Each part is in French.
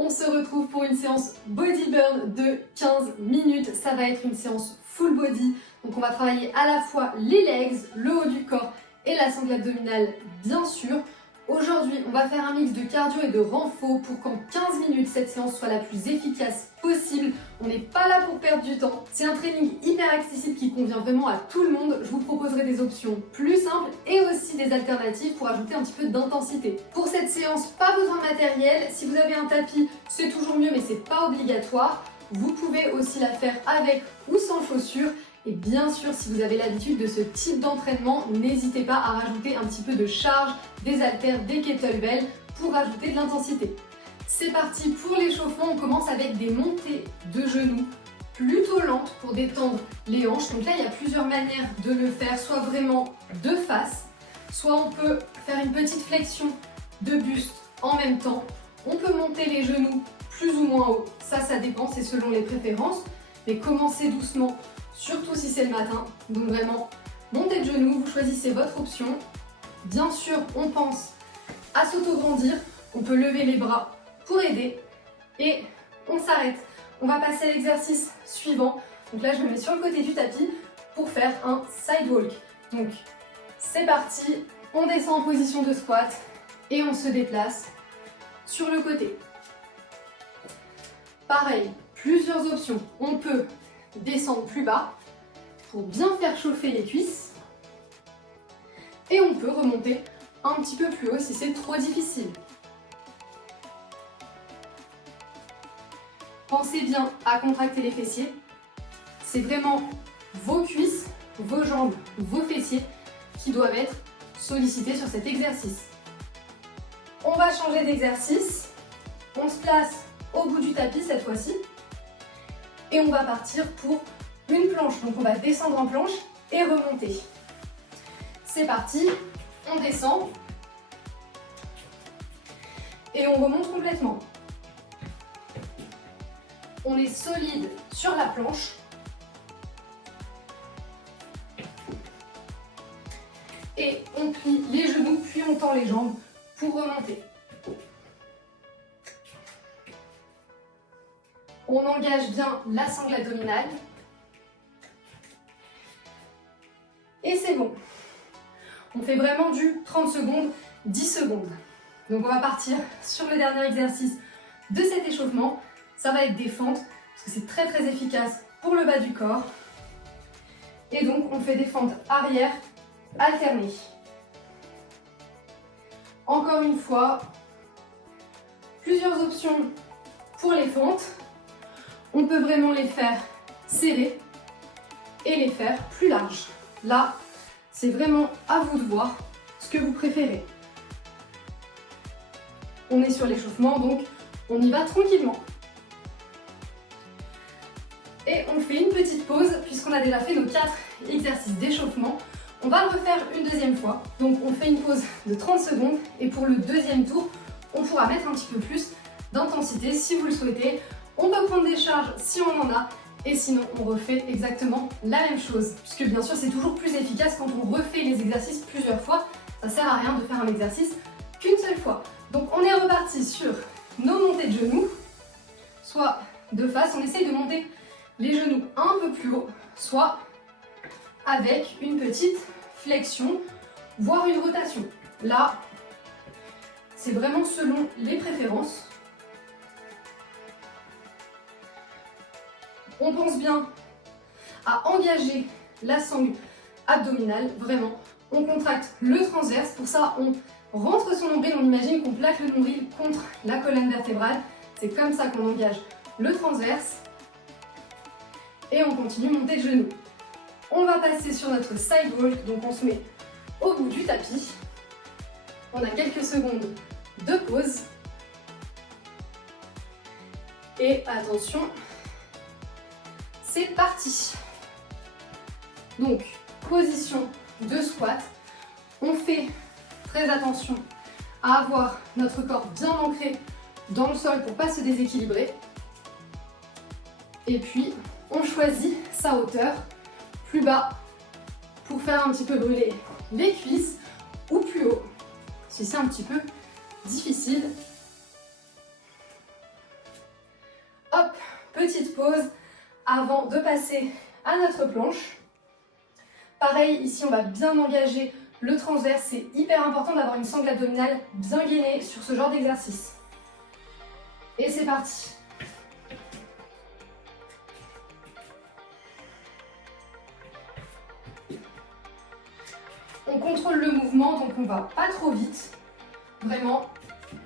on se retrouve pour une séance body burn de 15 minutes. Ça va être une séance full body. Donc on va travailler à la fois les legs, le haut du corps et la sangle abdominale bien sûr. Aujourd'hui, on va faire un mix de cardio et de renfo pour qu'en 15 minutes, cette séance soit la plus efficace possible. On n'est pas là pour perdre du temps. C'est un training hyper accessible qui convient vraiment à tout le monde. Je vous proposerai des options plus simples et aussi des alternatives pour ajouter un petit peu d'intensité. Pour cette séance, pas besoin de matériel. Si vous avez un tapis, c'est toujours mieux, mais c'est pas obligatoire. Vous pouvez aussi la faire avec ou sans chaussures. Et bien sûr, si vous avez l'habitude de ce type d'entraînement, n'hésitez pas à rajouter un petit peu de charge, des haltères, des kettlebells pour rajouter de l'intensité. C'est parti pour l'échauffement, on commence avec des montées de genoux plutôt lentes pour détendre les hanches. Donc là, il y a plusieurs manières de le faire, soit vraiment de face, soit on peut faire une petite flexion de buste en même temps. On peut monter les genoux plus ou moins haut, ça dépend, c'est selon les préférences, mais commencez doucement. Surtout si c'est le matin, donc vraiment, montez de genoux, vous choisissez votre option. Bien sûr, on pense à s'auto-grandir, on peut lever les bras pour aider et on s'arrête. On va passer à l'exercice suivant. Donc là, je me mets sur le côté du tapis pour faire un side walk. Donc, c'est parti, on descend en position de squat et on se déplace sur le côté. Pareil, plusieurs options. On peut descendre plus bas pour bien faire chauffer les cuisses et on peut remonter un petit peu plus haut si c'est trop difficile. Pensez bien à contracter les fessiers, c'est vraiment vos cuisses, vos jambes, vos fessiers qui doivent être sollicités sur cet exercice. On va changer d'exercice, on se place au bout du tapis cette fois-ci. Et on va partir pour une planche. Donc on va descendre en planche et remonter. C'est parti, on descend. Et on remonte complètement. On est solide sur la planche. Et on plie les genoux, puis on tend les jambes pour remonter. On engage bien la sangle abdominale. Et c'est bon. On fait vraiment du 30 secondes, 10 secondes. Donc on va partir sur le dernier exercice de cet échauffement. Ça va être des fentes, parce que c'est très très efficace pour le bas du corps. Et donc on fait des fentes arrière alternées. Encore une fois, plusieurs options pour les fentes. On peut vraiment les faire serrer et les faire plus larges. Là, c'est vraiment à vous de voir ce que vous préférez. On est sur l'échauffement, donc on y va tranquillement. Et on fait une petite pause, puisqu'on a déjà fait nos 4 exercices d'échauffement. On va le refaire une deuxième fois. Donc on fait une pause de 30 secondes, et pour le deuxième tour, on pourra mettre un petit peu plus d'intensité si vous le souhaitez. On peut prendre des charges si on en a, et sinon on refait exactement la même chose. Puisque bien sûr c'est toujours plus efficace quand on refait les exercices plusieurs fois. Ça sert à rien de faire un exercice qu'une seule fois. Donc on est reparti sur nos montées de genoux, soit de face, on essaye de monter les genoux un peu plus haut, soit avec une petite flexion, voire une rotation. Là, c'est vraiment selon les préférences. On pense bien à engager la sangle abdominale, vraiment. On contracte le transverse, pour ça on rentre son nombril, on imagine qu'on plaque le nombril contre la colonne vertébrale. C'est comme ça qu'on engage le transverse. Et on continue monter de genoux. On va passer sur notre side walk, donc on se met au bout du tapis. On a quelques secondes de pause. Et attention, c'est parti. Donc, position de squat. On fait très attention à avoir notre corps bien ancré dans le sol pour ne pas se déséquilibrer. Et puis, on choisit sa hauteur plus bas pour faire un petit peu brûler les cuisses ou plus haut si c'est un petit peu difficile. petite pause avant de passer à notre planche. Pareil, ici on va bien engager le transverse. C'est hyper important d'avoir une sangle abdominale bien gainée sur ce genre d'exercice. Et c'est parti. On contrôle le mouvement, donc on va pas trop vite. Vraiment,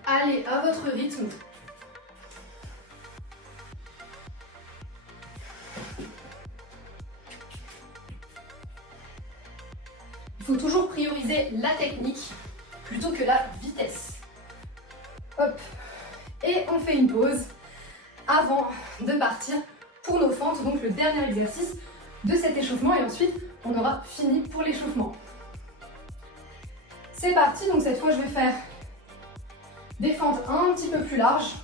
allez à votre rythme. Il faut toujours prioriser la technique plutôt que la vitesse. Hop. Et on fait une pause avant de partir pour nos fentes, donc le dernier exercice de cet échauffement, et ensuite on aura fini pour l'échauffement. C'est parti, donc cette fois je vais faire des fentes un petit peu plus larges.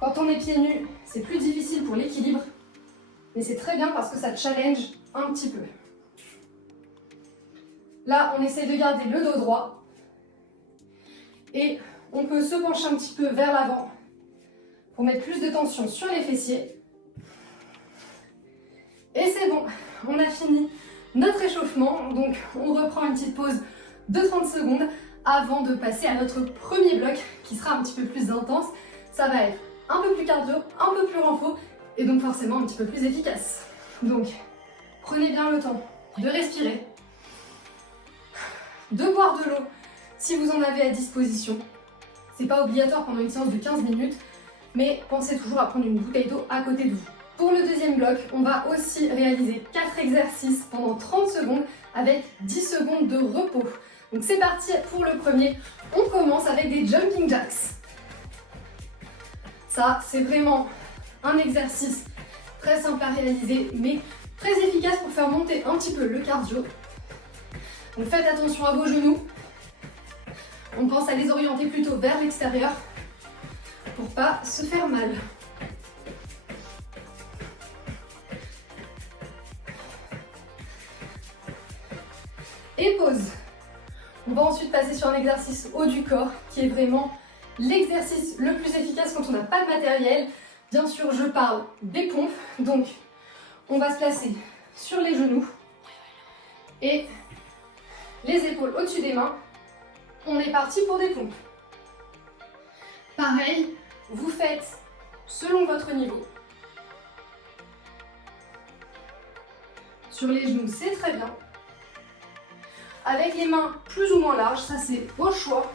Quand on est pieds nus, c'est plus difficile pour l'équilibre, mais c'est très bien parce que ça challenge un petit peu. Là, on essaie de garder le dos droit et on peut se pencher un petit peu vers l'avant pour mettre plus de tension sur les fessiers. Et c'est bon, on a fini notre échauffement, donc on reprend une petite pause de 30 secondes avant de passer à notre premier bloc qui sera un petit peu plus intense. Ça va être un peu plus cardio, un peu plus renfort et donc forcément un petit peu plus efficace. Donc prenez bien le temps de respirer, de boire de l'eau si vous en avez à disposition. C'est pas obligatoire pendant une séance de 15 minutes, mais pensez toujours à prendre une bouteille d'eau à côté de vous. Pour le deuxième bloc, on va aussi réaliser 4 exercices pendant 30 secondes avec 10 secondes de repos. Donc c'est parti pour le premier. On commence avec des jumping jacks. Ça, c'est vraiment un exercice très simple à réaliser, mais très efficace pour faire monter un petit peu le cardio. Donc faites attention à vos genoux. On pense à les orienter plutôt vers l'extérieur pour pas se faire mal. Et pause. On va ensuite passer sur un exercice haut du corps qui est vraiment l'exercice le plus efficace quand on n'a pas de matériel. Bien sûr, je parle des pompes. Donc, on va se placer sur les genoux et les épaules au-dessus des mains. On est parti pour des pompes. Pareil, vous faites selon votre niveau. Sur les genoux, c'est très bien. Avec les mains plus ou moins larges, ça c'est au choix.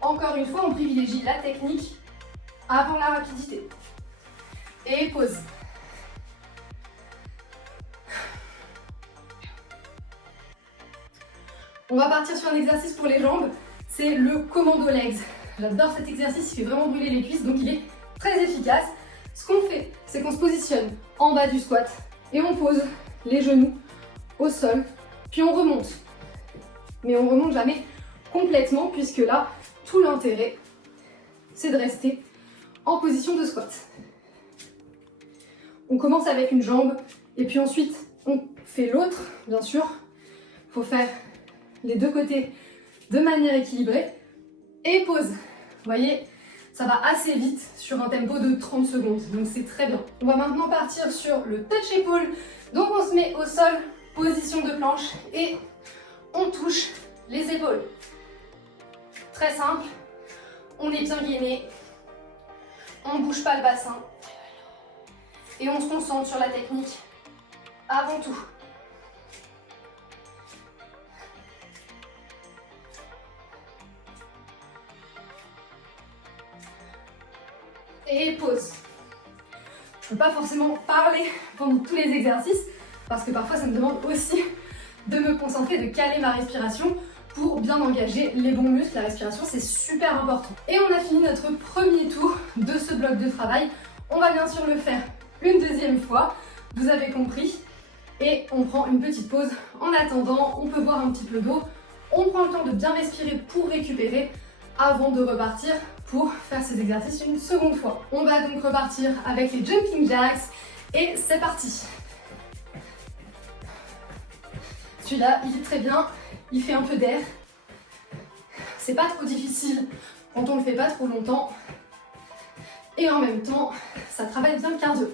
Encore une fois, on privilégie la technique avant la rapidité. Et pause. On va partir sur un exercice pour les jambes, c'est le commando legs. J'adore cet exercice, il fait vraiment brûler les cuisses, donc il est très efficace. Ce qu'on fait, c'est qu'on se positionne en bas du squat et on pose les genoux au sol, puis on remonte. Mais on remonte jamais complètement, puisque là, tout l'intérêt, c'est de rester en position de squat. On commence avec une jambe, et puis ensuite, on fait l'autre, bien sûr. Il faut faire les deux côtés de manière équilibrée. Et pause. Vous voyez, ça va assez vite sur un tempo de 30 secondes, donc c'est très bien. On va maintenant partir sur le touch épaule. Donc on se met au sol, position de planche, et on touche les épaules. Très simple, on est bien gainé, on ne bouge pas le bassin, et on se concentre sur la technique avant tout. Et pause. Je ne peux pas forcément parler pendant tous les exercices, parce que parfois ça me demande aussi de me concentrer, de caler ma respiration pour bien engager les bons muscles. La respiration, c'est super important. Et on a fini notre premier tour de ce bloc de travail. On va bien sûr le faire une deuxième fois, vous avez compris. Et on prend une petite pause. En attendant, on peut boire un petit peu d'eau. On prend le temps de bien respirer pour récupérer avant de repartir pour faire ces exercices une seconde fois. On va donc repartir avec les jumping jacks et c'est parti. Celui-là, il est très bien, il fait un peu d'air. c'est pas trop difficile quand on le fait pas trop longtemps. Et en même temps, ça travaille bien le cardio.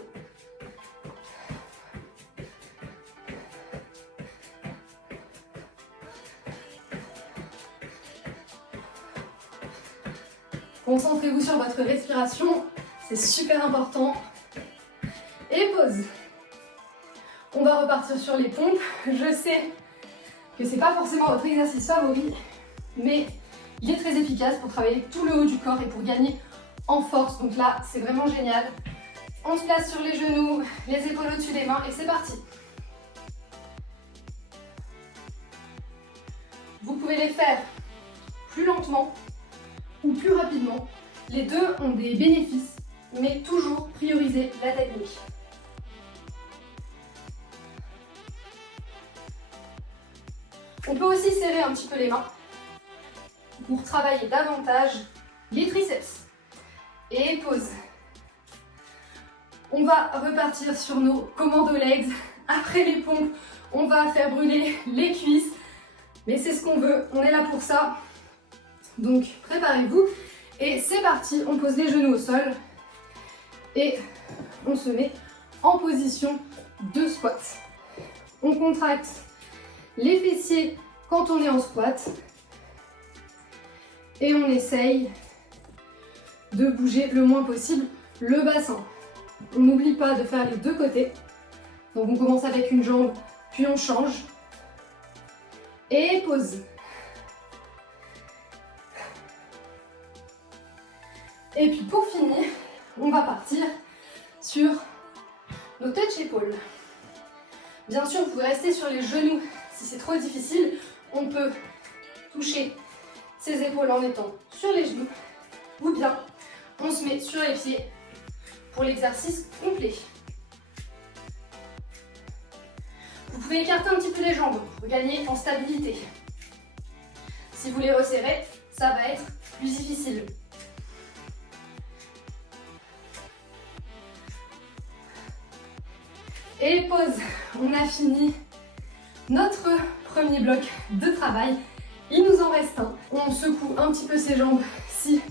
Concentrez-vous sur votre respiration, c'est super important. Et pause. On va repartir sur les pompes. Je sais que c'est pas forcément votre exercice favori, mais il est très efficace pour travailler tout le haut du corps et pour gagner en force. Donc là, c'est vraiment génial. On se place sur les genoux, les épaules au-dessus des mains et c'est parti. Vous pouvez les faire plus lentement ou plus rapidement. Les deux ont des bénéfices, mais toujours prioriser la technique. On peut aussi serrer un petit peu les mains pour travailler davantage les triceps. Et pause. On va repartir sur nos commandos legs. Après les pompes, on va faire brûler les cuisses. Mais c'est ce qu'on veut, on est là pour ça. Donc préparez-vous. Et c'est parti, on pose les genoux au sol. Et on se met en position de squat. On contracte les fessiers quand on est en squat. Et on essaye de bouger le moins possible le bassin. On n'oublie pas de faire les deux côtés. Donc on commence avec une jambe, puis on change. Et pause. Et puis pour finir, on va partir sur nos touch épaules. Bien sûr, vous pouvez rester sur les genoux si c'est trop difficile. On peut toucher ses épaules en étant sur les genoux. Ou bien, on se met sur les pieds pour l'exercice complet. Vous pouvez écarter un petit peu les jambes pour gagner en stabilité. Si vous les resserrez, ça va être plus difficile. Et pause, on a fini notre premier bloc de travail. Il nous en reste un. On secoue un petit peu ses jambes si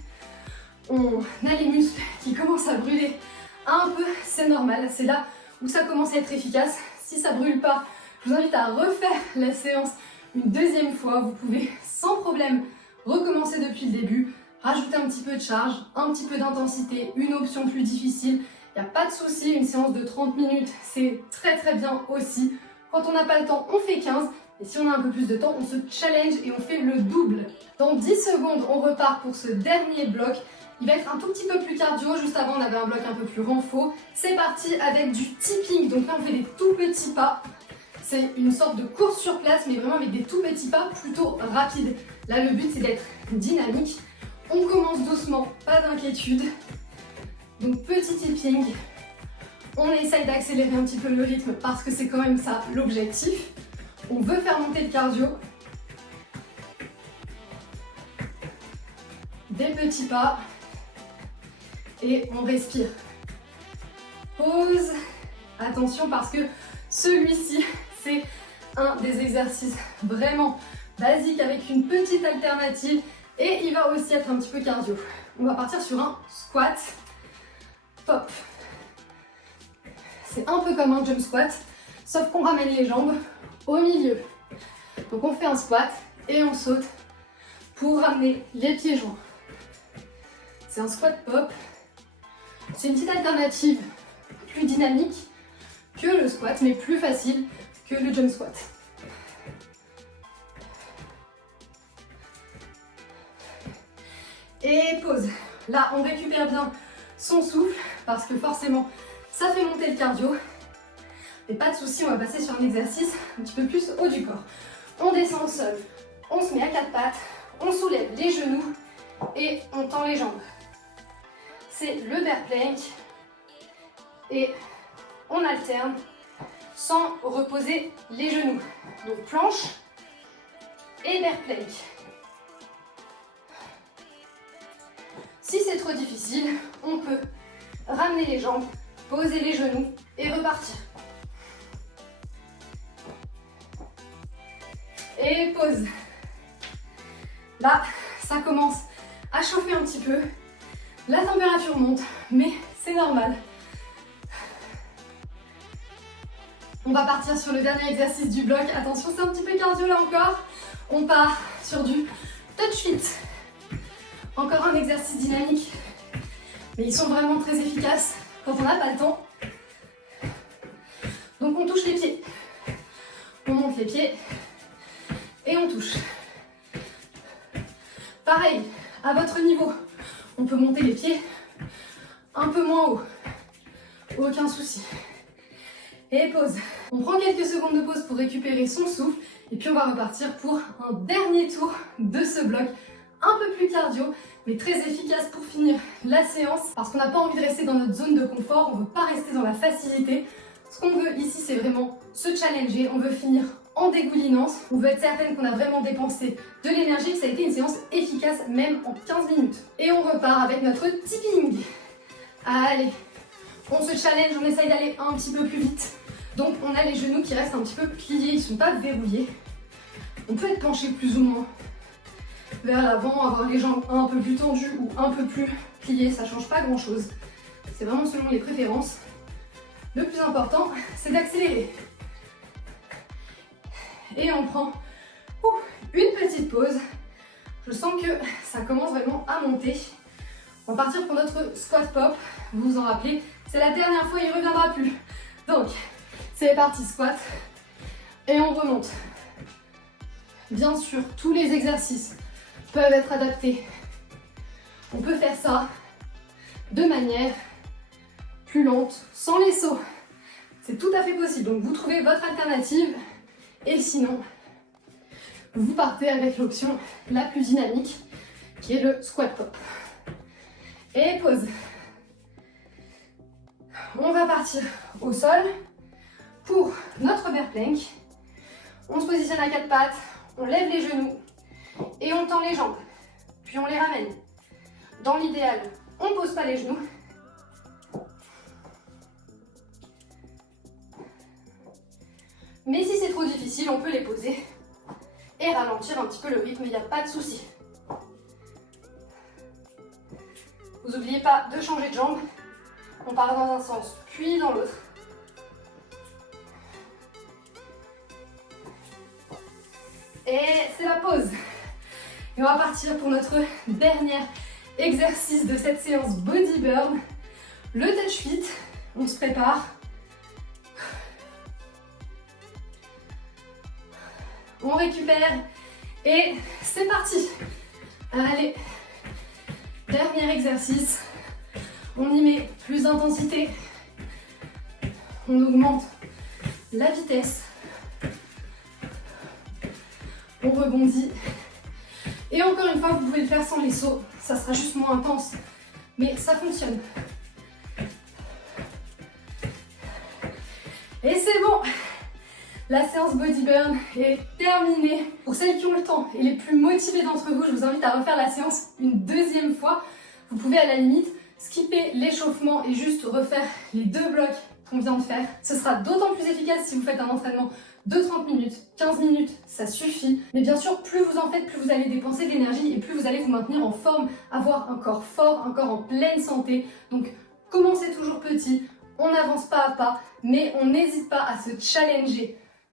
on a les muscles qui commencent à brûler un peu, c'est normal. C'est là où ça commence à être efficace. Si ça ne brûle pas, je vous invite à refaire la séance une deuxième fois. Vous pouvez sans problème recommencer depuis le début, rajouter un petit peu de charge, un petit peu d'intensité, une option plus difficile. Il n'y a pas de souci, une séance de 30 minutes, c'est très bien aussi. Quand on n'a pas le temps, on fait 15. Et si on a un peu plus de temps, on se challenge et on fait le double. Dans 10 secondes, on repart pour ce dernier bloc. Il va être un tout petit peu plus cardio. Juste avant, on avait un bloc un peu plus renfo. C'est parti avec du tipping. Donc là, on fait des tout petits pas. C'est une sorte de course sur place, mais vraiment avec des tout petits pas plutôt rapides. Là, le but, c'est d'être dynamique. On commence doucement, pas d'inquiétude. Donc petit tipping, on essaye d'accélérer un petit peu le rythme parce que c'est quand même ça l'objectif. On veut faire monter le cardio. Des petits pas et on respire. Pause. Attention parce que celui-ci, c'est un des exercices vraiment basiques avec une petite alternative et il va aussi être un petit peu cardio. On va partir sur un squat. Pop. C'est un peu comme un jump squat, sauf qu'on ramène les jambes au milieu. Donc on fait un squat et on saute pour ramener les pieds joints. C'est un squat pop. C'est une petite alternative plus dynamique que le squat, mais plus facile que le jump squat. Et pause. Là, on récupère bien son souffle parce que forcément ça fait monter le cardio. Mais pas de souci, on va passer sur un exercice un petit peu plus haut du corps. On descend au sol, on se met à quatre pattes, on soulève les genoux et on tend les jambes. C'est le bear plank et on alterne sans reposer les genoux. Donc planche et bear plank. Si c'est trop difficile, on peut ramener les jambes, poser les genoux et repartir. Et pause. Là, ça commence à chauffer un petit peu. La température monte, mais c'est normal. On va partir sur le dernier exercice du bloc. Attention, c'est un petit peu cardio là encore. On part sur du touch fit. Encore un exercice dynamique. Mais ils sont vraiment très efficaces quand on n'a pas le temps. Donc on touche les pieds. On monte les pieds. Et on touche. Pareil, à votre niveau. On peut monter les pieds un peu moins haut. Aucun souci. Et pause. On prend quelques secondes de pause pour récupérer son souffle. Et puis on va repartir pour un dernier tour de ce bloc. Un peu plus cardio, mais très efficace pour finir la séance. Parce qu'on n'a pas envie de rester dans notre zone de confort. On ne veut pas rester dans la facilité. Ce qu'on veut ici, c'est vraiment se challenger. On veut finir en dégoulinance. On veut être certaine qu'on a vraiment dépensé de l'énergie, que ça a été une séance efficace même en 15 minutes. Et on repart avec notre tipping. Allez, on se challenge, on essaye d'aller un petit peu plus vite. Donc on a les genoux qui restent un petit peu pliés, ils ne sont pas verrouillés. On peut être penché plus ou moins vers l'avant, avoir les jambes un peu plus tendues ou un peu plus pliées, ça ne change pas grand chose. C'est vraiment selon les préférences. Le plus important, c'est d'accélérer. Et on prend une petite pause. Je sens que ça commence vraiment à monter. On va partir pour notre squat pop. Vous vous en rappelez, c'est la dernière fois, il ne reviendra plus. Donc, c'est parti, squat. Et on remonte. Bien sûr, tous les exercices peuvent être adaptés. On peut faire ça de manière plus lente, sans les sauts. C'est tout à fait possible. Donc, vous trouvez votre alternative. Et sinon, vous partez avec l'option la plus dynamique, qui est le squat pop. Et pause. On va partir au sol pour notre bear plank. On se positionne à quatre pattes, on lève les genoux et on tend les jambes. Puis on les ramène. Dans l'idéal, on ne pose pas les genoux. Mais si c'est trop difficile, on peut les poser et ralentir un petit peu le rythme, il n'y a pas de souci. Vous n'oubliez pas de changer de jambe. On part dans un sens, puis dans l'autre. Et c'est la pause. Et on va partir pour notre dernier exercice de cette séance body burn. Le touch fit. On se prépare. On récupère et c'est parti. Allez, dernier exercice. On y met plus d'intensité. On augmente la vitesse. On rebondit. Et encore une fois, vous pouvez le faire sans les sauts. Ça sera juste moins intense. Mais ça fonctionne. Et c'est bon. La séance body burn est terminée. Pour celles qui ont le temps et les plus motivées d'entre vous, je vous invite à refaire la séance une deuxième fois. Vous pouvez à la limite skipper l'échauffement et juste refaire les deux blocs qu'on vient de faire. Ce sera d'autant plus efficace si vous faites un entraînement de 30 minutes, 15 minutes, ça suffit. Mais bien sûr, plus vous en faites, plus vous allez dépenser de l'énergie et plus vous allez vous maintenir en forme, avoir un corps fort, un corps en pleine santé. Donc, commencez toujours petit, on avance pas à pas, mais on n'hésite pas à se challenger